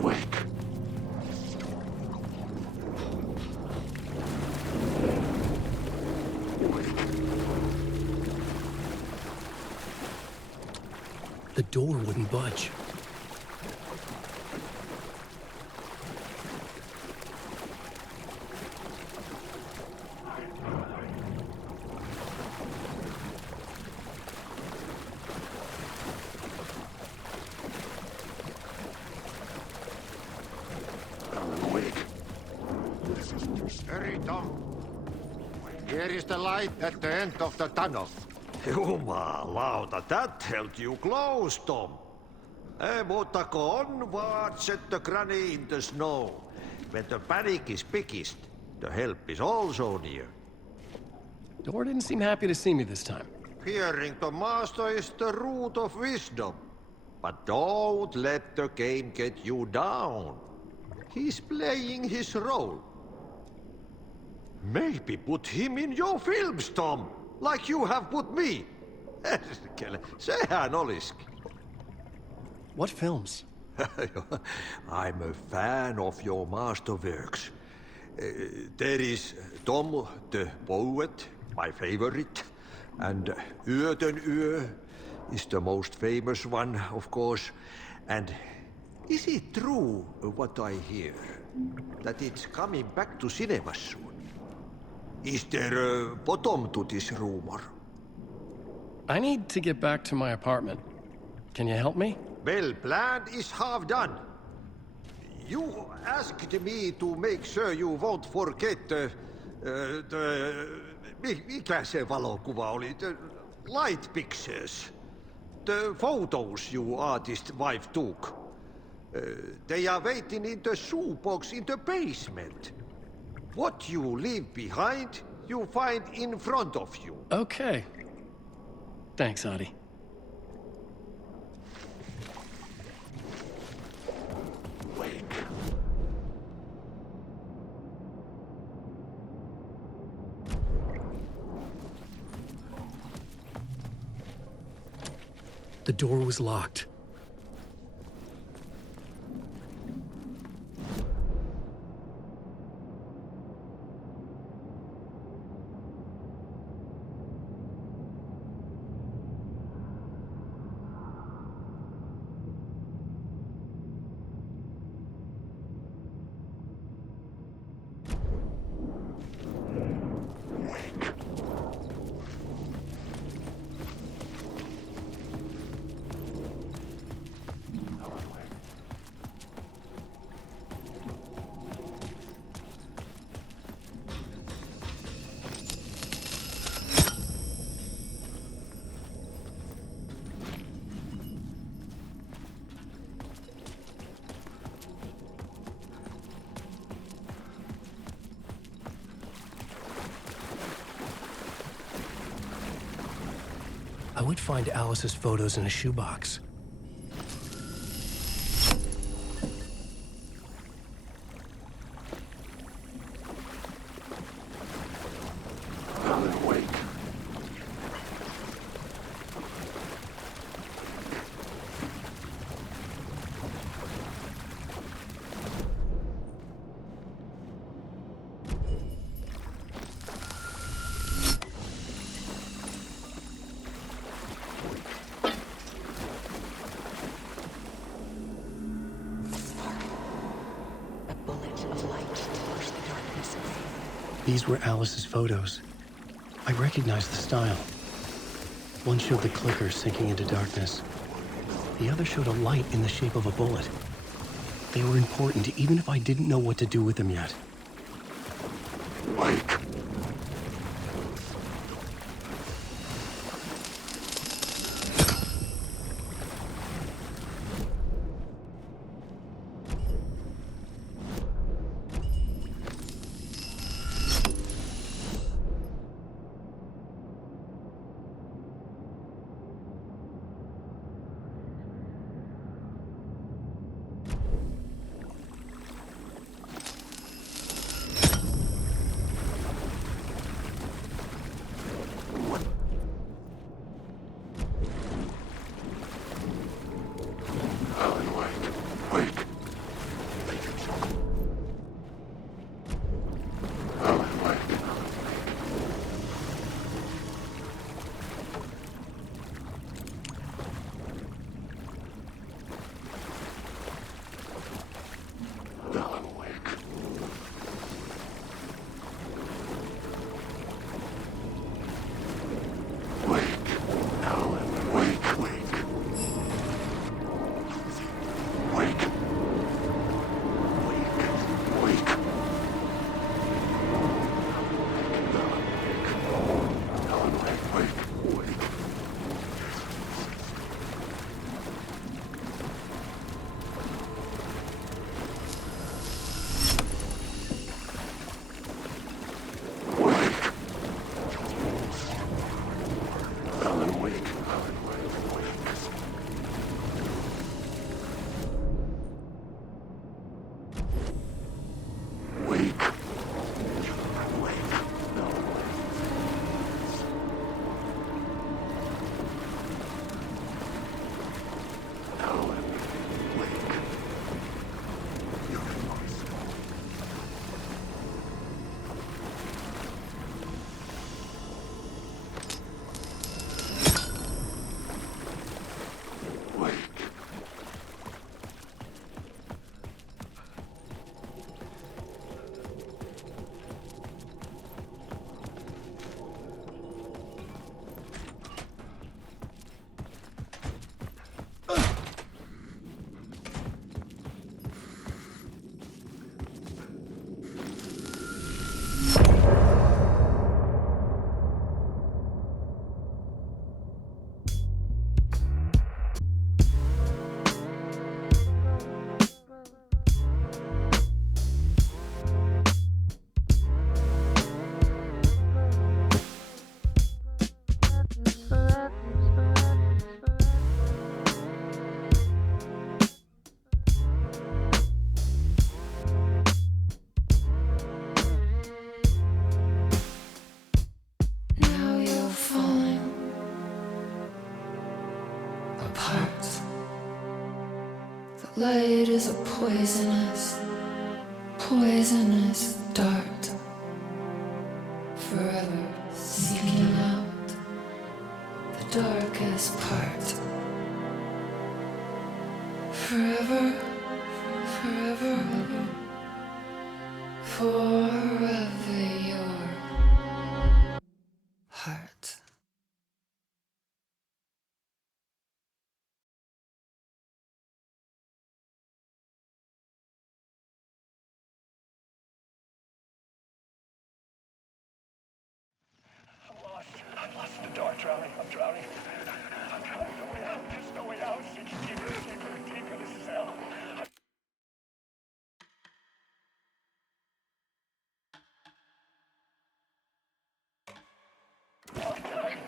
Wake. The door wouldn't budge. Hurry, Tom. Here is the light at the end of the tunnel. Jumalauta, that held you close, Tom. Mutta onward, said the granny in the snow. When the panic is biggest, the help is also near. Door didn't seem happy to see me this time. Fearing the master is the root of wisdom. But don't let the game get you down. He's playing his role. Maybe put him in your films, Tom, like you have put me. Sehän olisikin. What films? I'm a fan of your masterworks. There is Tom the Poet, my favorite, and Yötön Yö is the most famous one, of course. And is it true what I hear, that it's coming back to cinemas soon? Is there a bottom to this rumor? I need to get back to my apartment. Can you help me? Well, plan is half done. You asked me to make sure you won't forget mikä se valokuva oli? The light pictures. The photos you artist wife took. They are waiting in the shoebox in the basement. What you leave behind, you find in front of you. Okay. Thanks, Adi. Wake. The door was locked. I would find Alice's photos in a shoebox. Alan Wake. A bullet of light to push the darkness away. These were Alice's photos. I recognized the style. One showed the clicker sinking into darkness. The other showed a light in the shape of a bullet. They were important, even if I didn't know what to do with them yet. Wake. Light is a poisonous, poisonous dart, forever seeking out the darkest part. Forever, forever, forever your heart. I'm lost in the dark, drowning. I'm drowning. I'm drowning. No way out. There's no way out. Sinking deeper, deeper, deeper. This is hell. I'm dying.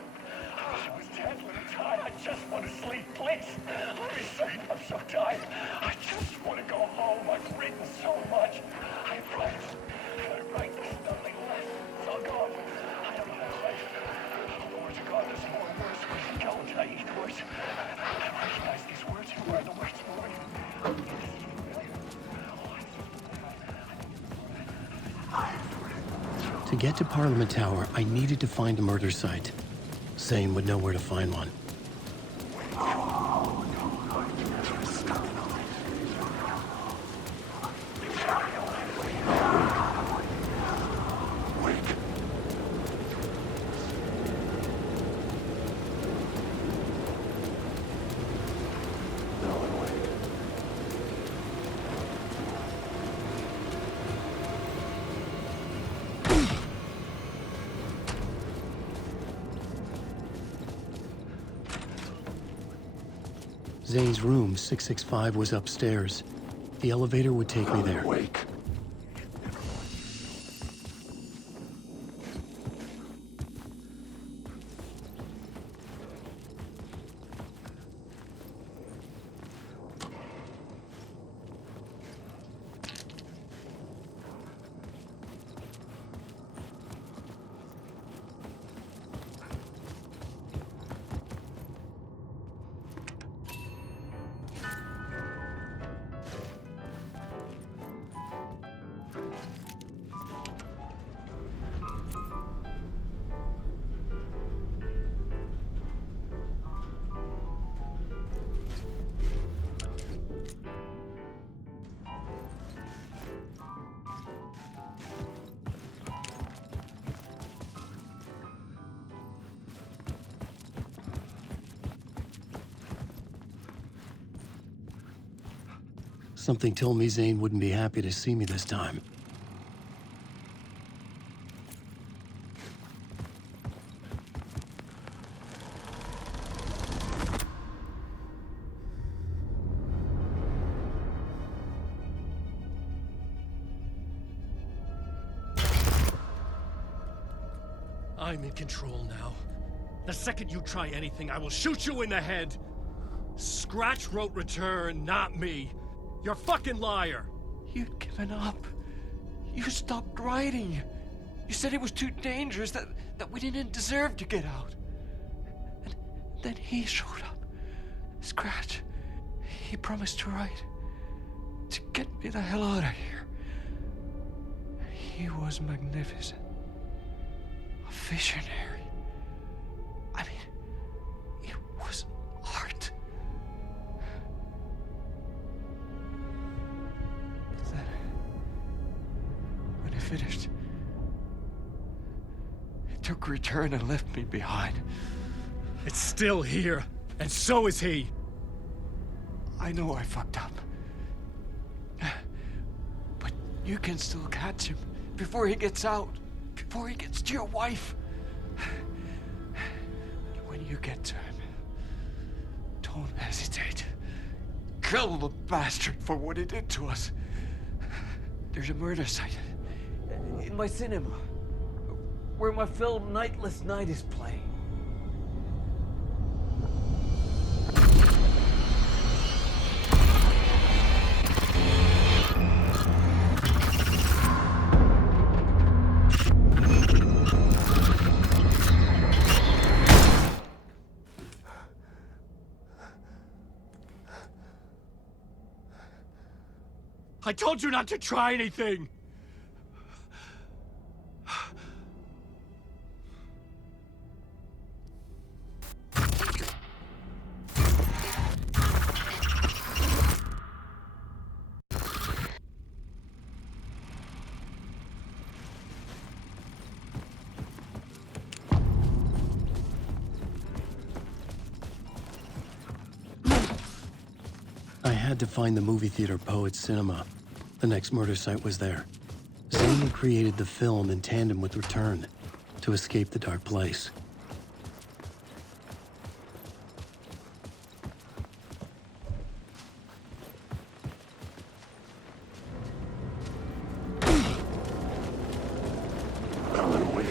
I wish I was dead. Let me die. I just want to sleep. Please. Let me sleep. I'm so tired. I just want to go home. I've written so much. I write. There's nothing left. It's all gone. I don't know how to write. The words are gone. There's more words. Where did it go? Did I eat words? I recognize these words. Who are the words moving? To get to Parliament Tower, I needed to find a murder site. Zane would know where to find one. Zane's room, 665, was upstairs. The elevator would take me there. Wake. Something told me Zane wouldn't be happy to see me this time. I'm in control now. The second you try anything, I will shoot you in the head! Scratch wrote return, not me. You're a fucking liar! You'd given up. You stopped writing. You said it was too dangerous, that we didn't deserve to get out. And then he showed up. Scratch. He promised to write. To get me the hell out of here. He was magnificent. A visionary. I mean, it was art. Then, when he finished, he took return and left me behind. It's still here, and so is he. I know I fucked up. But you can still catch him before he gets out, before he gets to your wife. When you get to him, don't hesitate. Kill the bastard for what he did to us. There's a murder site in my cinema where my film Nightless Night is playing. I told you not to try anything! I had to find the movie theater Poets Cinema. The next murder site was there. Zane had created the film in tandem with Return to escape the dark place. Alan Wake.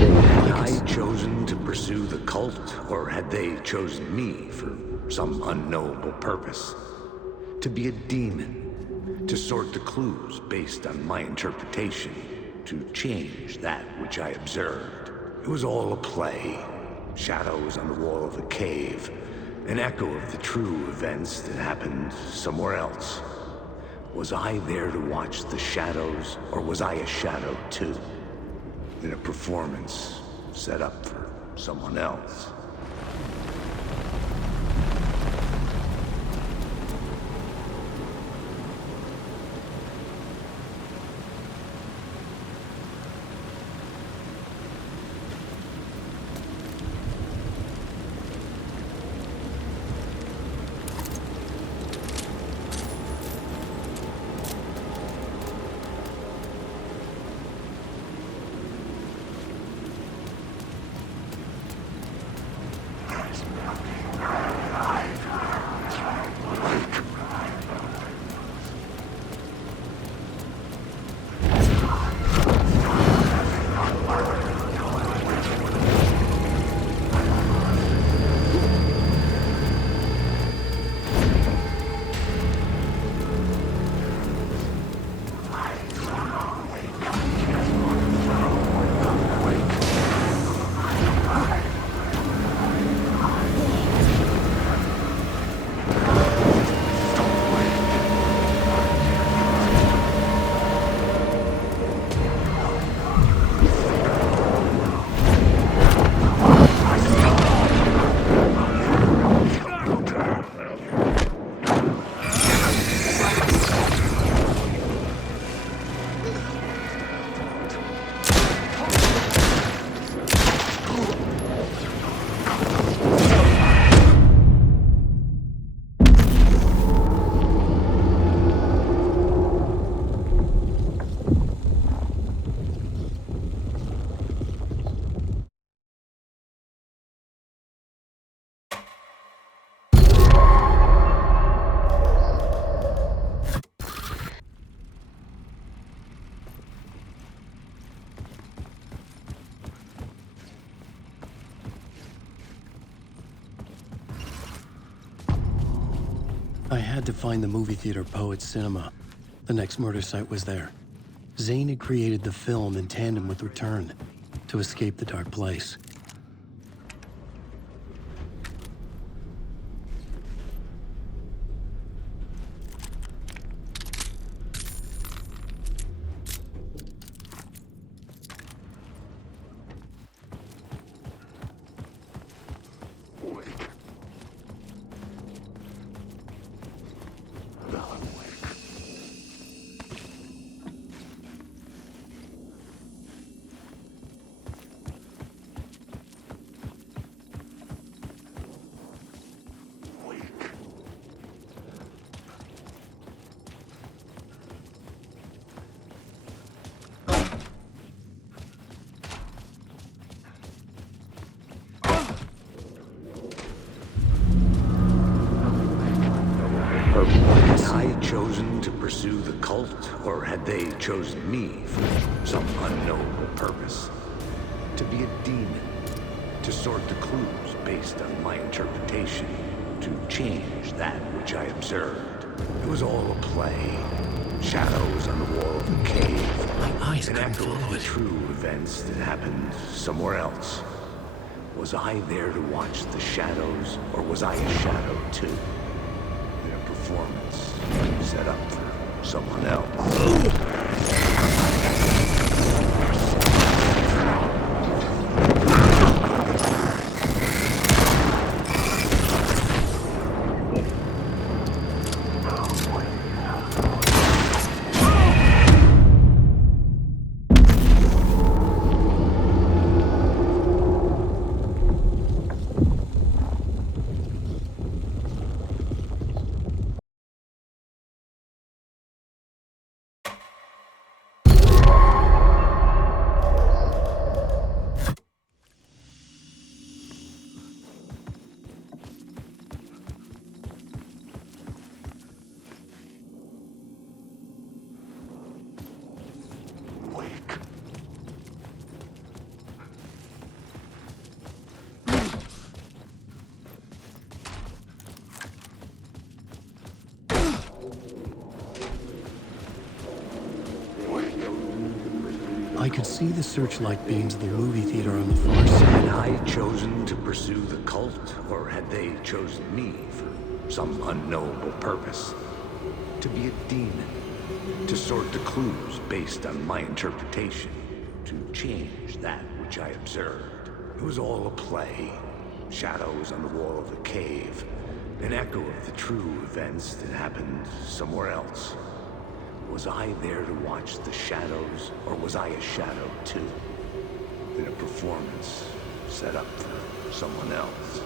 Had I chosen to pursue the cult, or had they chosen me for some unknowable purpose? To be a demon, to sort the clues based on my interpretation, to change that which I observed. It was all a play. Shadows on the wall of the cave, an echo of the true events that happened somewhere else. Was I there to watch the shadows, or was I a shadow too? In a performance set up for someone else. I had to find the movie theater Poets Cinema. The next murder site was there. Zane had created the film in tandem with Return to escape the dark place. chosen to pursue the cult, or had they chosen me for some unknowable purpose? To be a demon, to sort the clues based on my interpretation, to change that which I observed. It was all a play. Shadows on the wall of the cave. My eyes An couldn't echo follow of the it. true events that happened somewhere else. Was I there to watch the shadows, or was I a shadow too? In a performance set up for someone else. I could see the searchlight beams of the movie theater on the far side. Had I chosen to pursue the cult, or had they chosen me for some unknowable purpose? To be a demon, to sort the clues based on my interpretation, to change that which I observed. It was all a play. Shadows on the wall of the cave, an echo of the true events that happened somewhere else. Was I there to watch the shadows, or was I a shadow too? In a performance set up for someone else.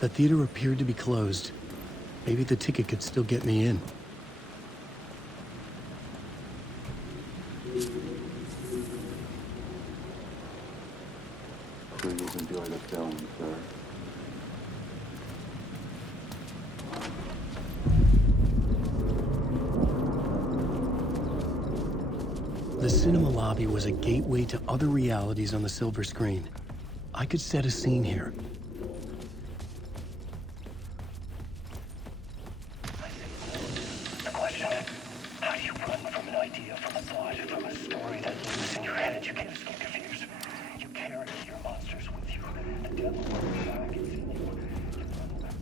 The theater appeared to be closed. Maybe the ticket could still get me in. Please enjoy the film, sir. The cinema lobby was a gateway to other realities on the silver screen. I could set a scene here. The question, how do you run from an idea, from a thought, from a story that lives in your head? You can't escape confused. You carry your monsters with you. The devil comes back, it's in you. You run back.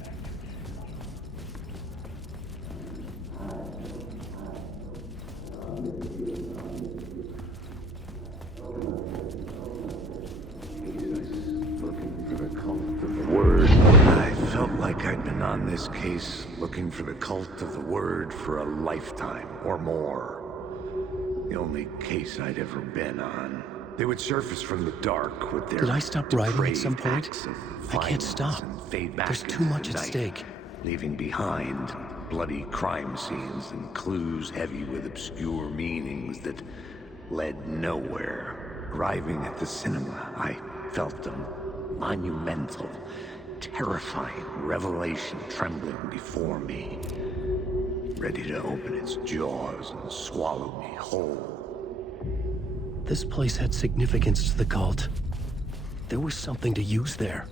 Looking for the cult of the Word. I felt like I'd been on this case looking for the cult of the word for a lifetime or more. The only case I'd ever been on. They would surface from the dark with their Did I stop writing at some depraved point? acts of I can't violence stop. and fade back There's into too much the at night, stake. leaving behind bloody crime scenes and clues heavy with obscure meanings that led nowhere. Arriving at the cinema, I felt a monumental, terrifying revelation trembling before me, ready to open its jaws and swallow me whole. This place had significance to the cult. There was something to use there.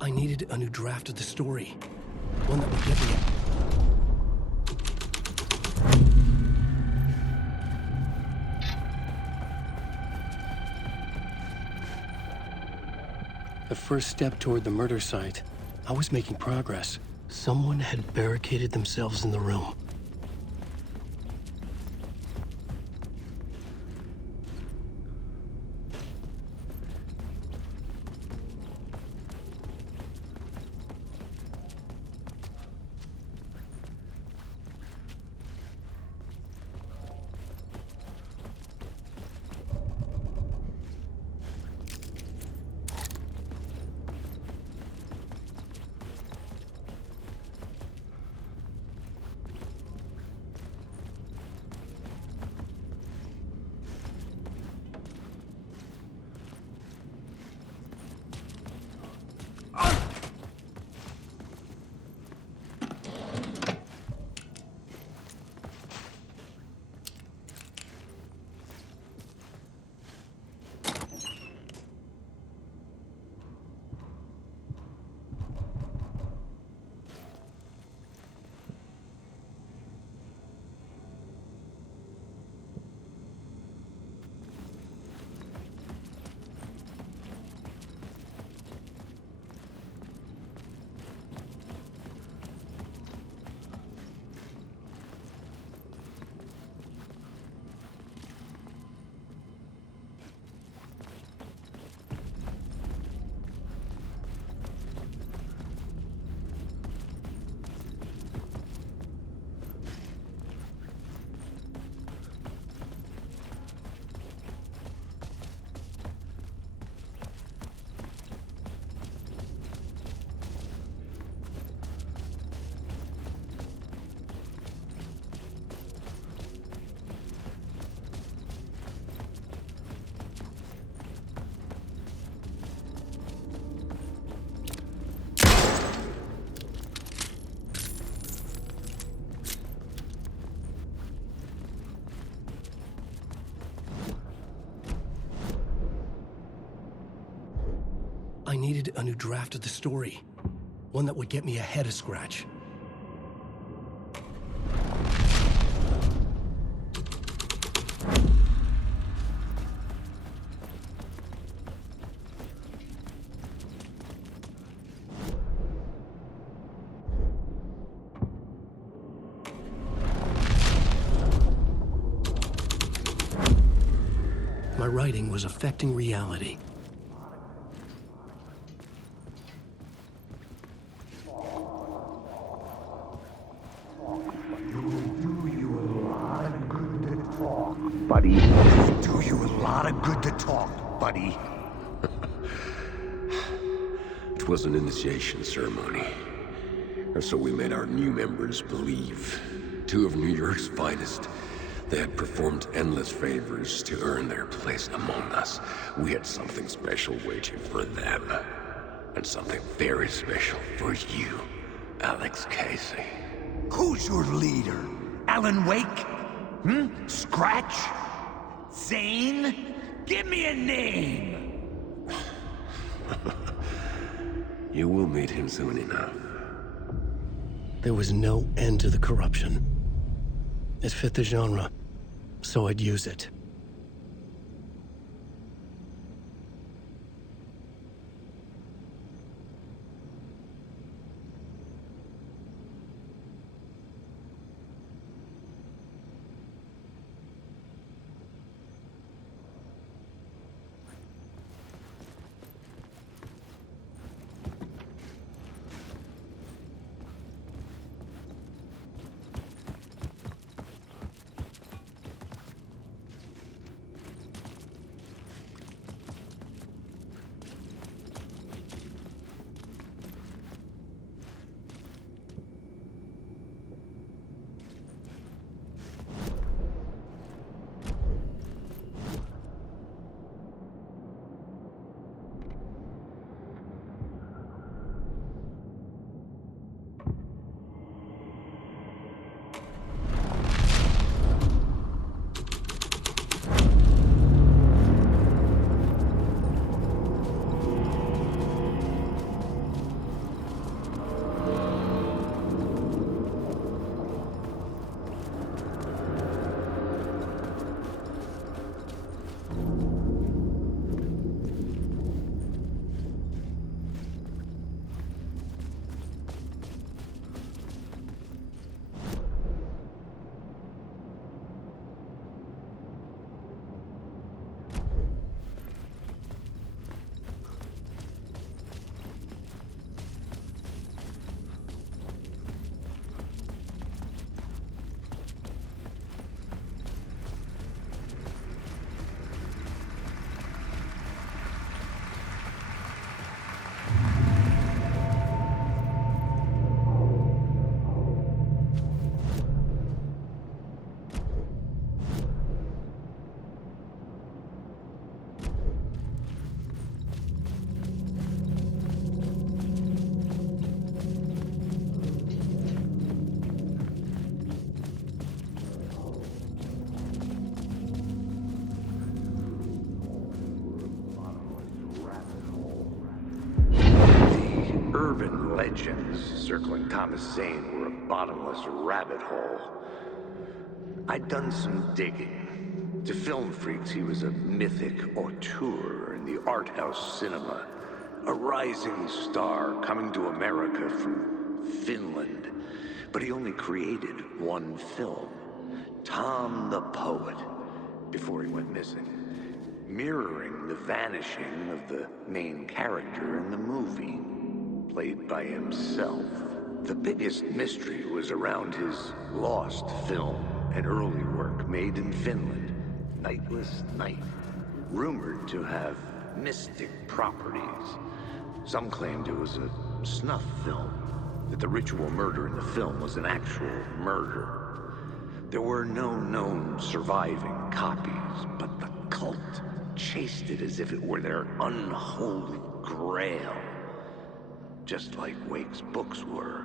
I needed a new draft of the story. One that would get me. The first step toward the murder site. I was making progress. Someone had barricaded themselves in the room. I needed a new draft of the story. One that would get me ahead of Scratch. My writing was affecting reality. Buddy. Do you a lot of good to talk, buddy. It was an initiation ceremony. Or so we made our new members believe. 2 of New York's finest. They had performed endless favors to earn their place among us. We had something special waiting for them. And something very special for you, Alex Casey. Who's your leader? Alan Wake? Scratch? Zane? Give me a name! You will meet him soon enough. There was no end to the corruption. It fit the genre, so I'd use it. Urban legends circling Thomas Zane were a bottomless rabbit hole. I'd done some digging. To film freaks, he was a mythic auteur in the art house cinema. A rising star coming to America from Finland. But he only created one film, Tom the Poet, before he went missing. Mirroring the vanishing of the main character in the movie, played by himself. The biggest mystery was around his lost film, an early work made in Finland, Nightless Night, rumored to have mystic properties. Some claimed it was a snuff film, that the ritual murder in the film was an actual murder. There were no known surviving copies, but the cult chased it as if it were their unholy grail. Just like Wake's books were.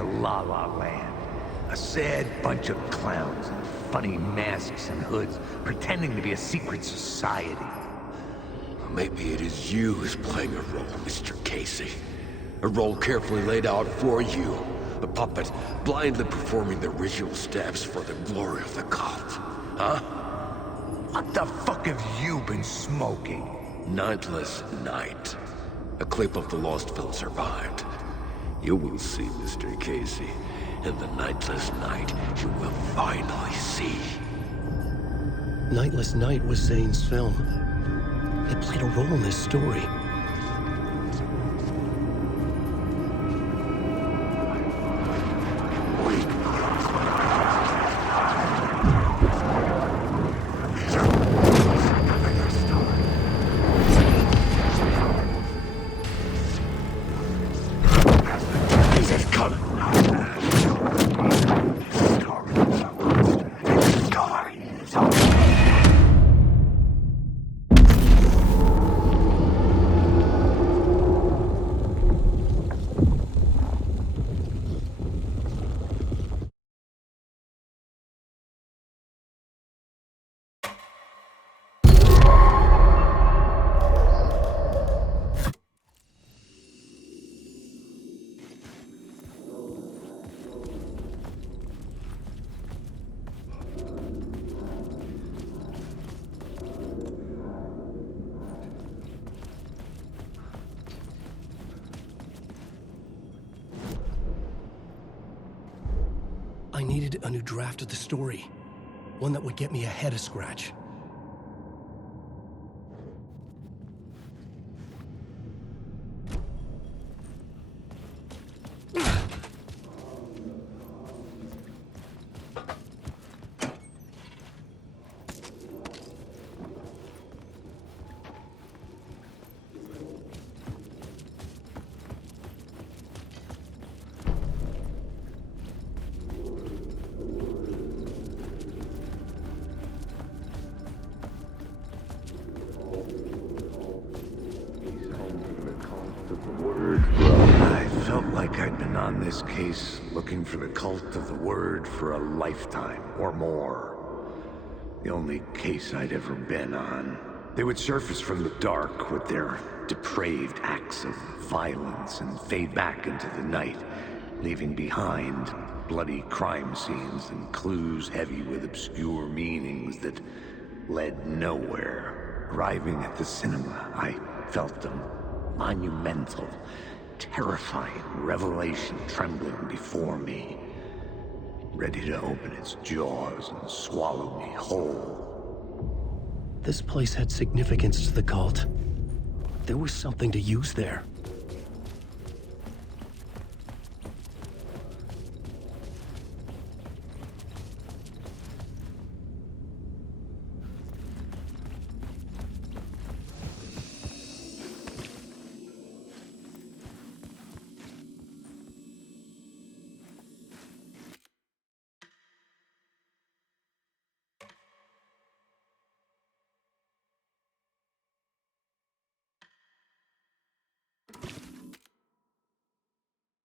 to La La Land. A sad bunch of clowns in funny masks and hoods, pretending to be a secret society. Maybe it is you who's playing a role, Mr. Casey. A role carefully laid out for you. A puppet blindly performing the ritual steps for the glory of the cult. Huh? What the fuck have you been smoking? Nightless Night. A clip of the lost film survived. You will see, Mr. Casey. In the Nightless Night, you will finally see. Nightless Night was Zane's film. It played a role in this story. I needed a new draft of the story. One that would get me ahead of Scratch. I felt like I'd been on this case looking for the cult of the word for a lifetime or more. The only case I'd ever been on. They would surface from the dark with their depraved acts of violence and fade back into the night, leaving behind bloody crime scenes and clues heavy with obscure meanings that led nowhere. Arriving at the cinema, I felt a monumental, terrifying revelation trembling before me, ready to open its jaws and swallow me whole. This place had significance to the cult. There was something to use there.